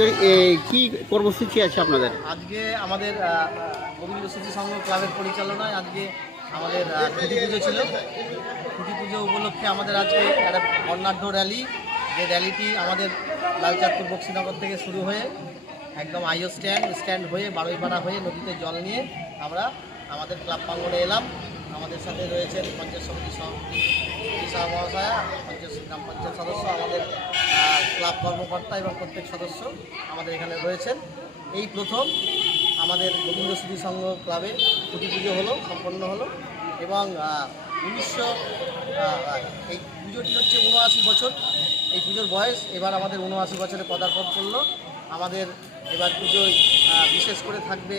এ, কি কর্মসূচি আছে আপনাদের? আজকে আমাদের গোবিন্দ স্মৃতি সংঘ ক্লাবের পরিচালনায় আজকে আমাদের খুঁটি পুজো ছিল। খুঁটি পুজো উপলক্ষে আমাদের আজকে একটা বর্ণাঢ্য র্যালি যে র্যালিটি আমাদের লালচাঁদপুর বক্সিনগর থেকে শুরু হয়ে একদম আইও স্ট্যান্ড স্ট্যান্ড হয়ে বারোইপাড়া হয়ে নদীতে জল নিয়ে আমরা আমাদের ক্লাব প্রাঙ্গণে এলাম। আমাদের সাথে রয়েছেন পঞ্চায়েত সমিতি সভাপতি মহাশয়া পঞ্চায়েত গ্রাম পঞ্চায়েত সদস্য আমাদের ক্লাব কর্মকর্তা এবং প্রত্যেক সদস্য আমাদের এখানে রয়েছেন। এই প্রথম আমাদের গোবিন্দ স্মৃতি সংঘ ক্লাবে প্রতি পুজো হলো, সম্পন্ন হলো এবং উনিশশো এই পুজোটি হচ্ছে উনআশি বছর। এই পুজোর বয়স এবার আমাদের উনআশি বছরে পদার্পণ করল। আমাদের এবার পুজোয় বিশেষ করে থাকবে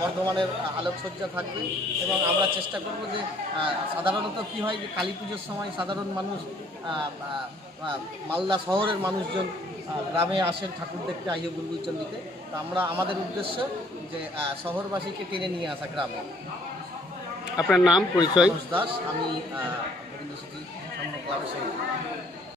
বর্ধমানের আলোকসজ্জা থাকবে এবং আমরা চেষ্টা করব যে সাধারণত কী হয় যে কালী পুজোর সময় সাধারণ মানুষ মালদা শহরের মানুষজন গ্রামে আসেন ঠাকুর দেখতে আইয় বুলবুলজন নিতে তো আমরা আমাদের উদ্দেশ্য যে শহরবাসীকে টেনে নিয়ে আসা গ্রামে। আপনার নাম পরিচয়? দাস আমি স্মৃতি ক্লাবের সভাপতি।